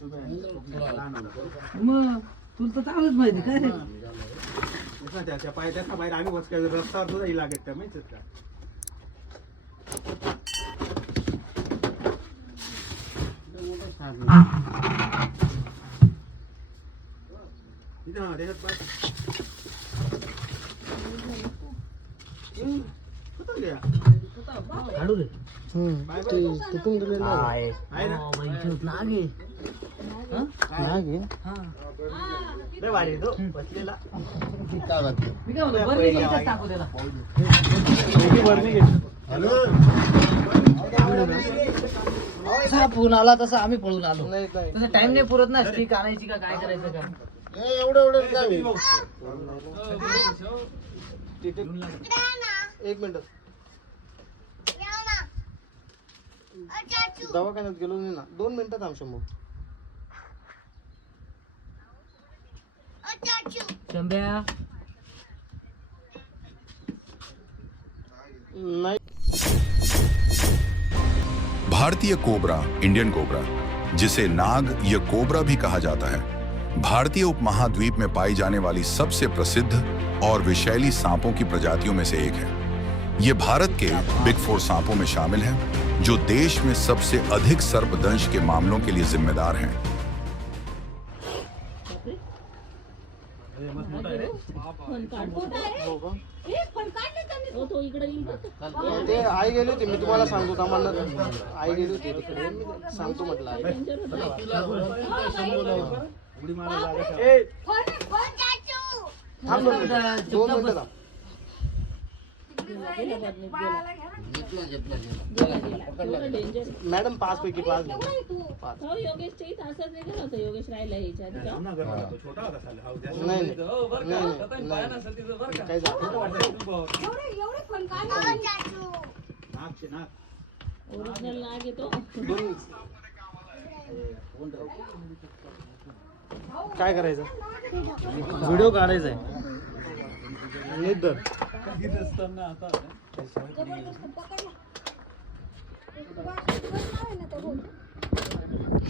मग तुला तर चांगलंच माहिती काय रे त्याच्या पायथ्याच्या बाहेर आम्ही वचकाय रस्त्यावर सुद्धा लागत का माहितीच का इथं त्याच्यात पाय कुठं गेला काढू रे तिथून दिलेलं आहे आहे ना नाग आहे नाग आहे लय भारी आहे तो बसलेला मी काय म्हणतो बरं नाही इथंच टाकू त्याला जसा फोन आला तसा आम्ही पळून आलो नाही नाही तसं टाइम नाही पुरत ना स्टिक आणायची का काय करायचं का एवढं काय एक मिनिट दवाखान्यात गेलो नाही ना 2 मिनिटात आमच्या मग शंभ्या नाही भारतीय कोबरा, इंडियन कोबरा, जिसे नाग या कोबरा भी कहा जाता है, भारतीय उपमहाद्वीप में पाई जाने वाली सबसे प्रसिद्ध और विषैली सांपों की प्रजातियों में से एक है। ये भारत के बिग 4 सांपों में शामिल है, जो देश में सबसे अधिक सर्पदंश के मामलों के लिए जिम्मेदार हैं। ते आई गेली होती मी तुम्हाला सांगतो थांबा आई गेली होती तिकडे मी सांगतो म्हटलं आई थांब 2 मिनिटं थांब मॅडम 5 पैकी 5 योगेश राहिला ह्याच्या आधी का? छोटा होता साला हा उद्या नाही काही नाक ओरिजिनल नाग आहे तो. काय करायचं व्हिडिओ काढायचा आहे नीट धर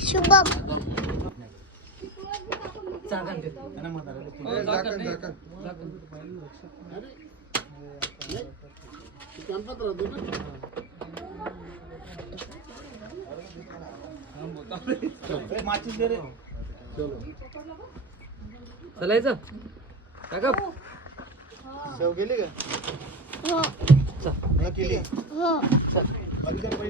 शुभम माचीस दे रे चालायचं काका सेव केली का हो केली हो पहिले